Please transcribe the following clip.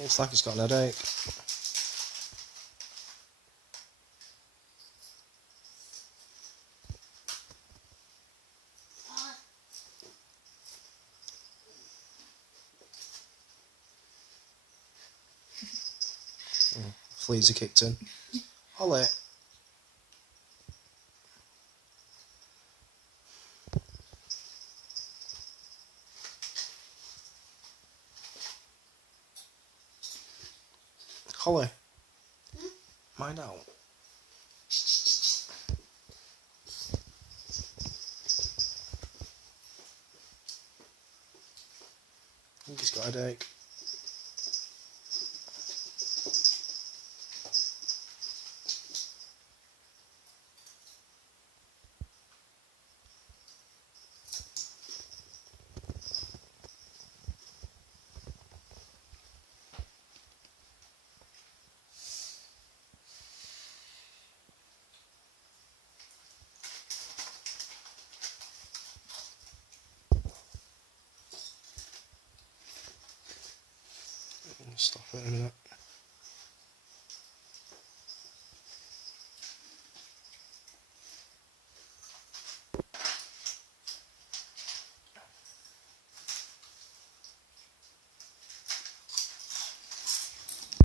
Looks like it's got an headache. Fleas are kicked in. Holly. Holly. Mind out. I think he's got a headache. Stop it in a minute.